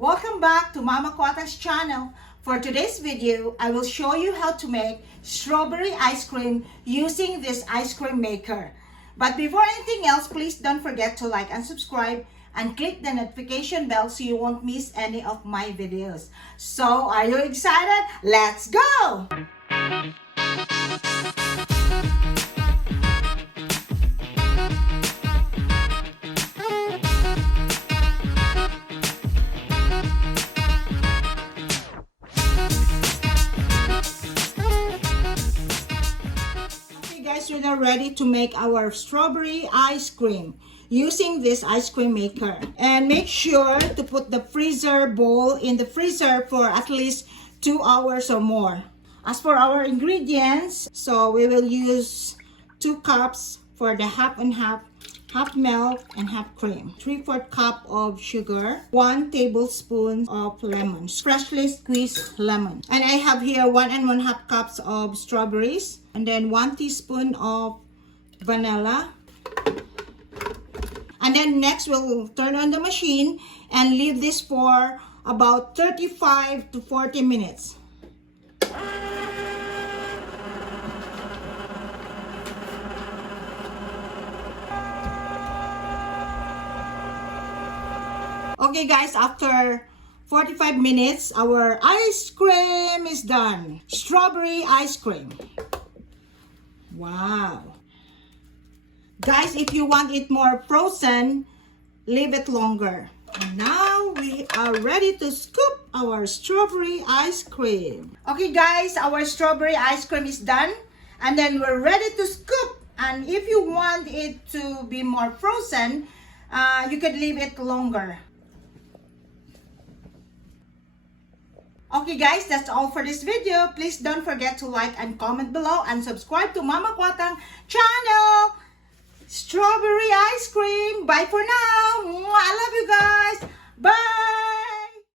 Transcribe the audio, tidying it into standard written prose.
Welcome back to Mama Quatang's channel. For today's video, I will show you how to make strawberry ice cream using this ice cream maker. But before anything else, please don't forget to like and subscribe and click the notification bell so you won't miss any of my videos. So, are you excited? Let's go! We're now ready to make our strawberry ice cream using this ice cream maker. And make sure to put the freezer bowl in the freezer for at least 2 hours or more. As for our ingredients, so we will use 2 cups for the half and half milk and half cream, 3/4 cup of sugar, 1 tablespoon of lemon, freshly squeezed lemon, and I have here 1 1/2 cups of strawberries, and then 1 teaspoon of vanilla. And then next we'll turn on the machine and leave this for about 35 to 40 minutes. Okay guys, after 45 minutes, our ice cream is done. Strawberry ice cream. Wow. Guys, if you want it more frozen, leave it longer. Now we are ready to scoop our strawberry ice cream. Okay guys, our strawberry ice cream is done. And then we're ready to scoop. And if you want it to be more frozen, you could leave it longer. Okay guys, that's all for this video. Please don't forget to like and comment below and subscribe to Mama Quatang channel. Strawberry ice cream. Bye for now. I love you guys. Bye.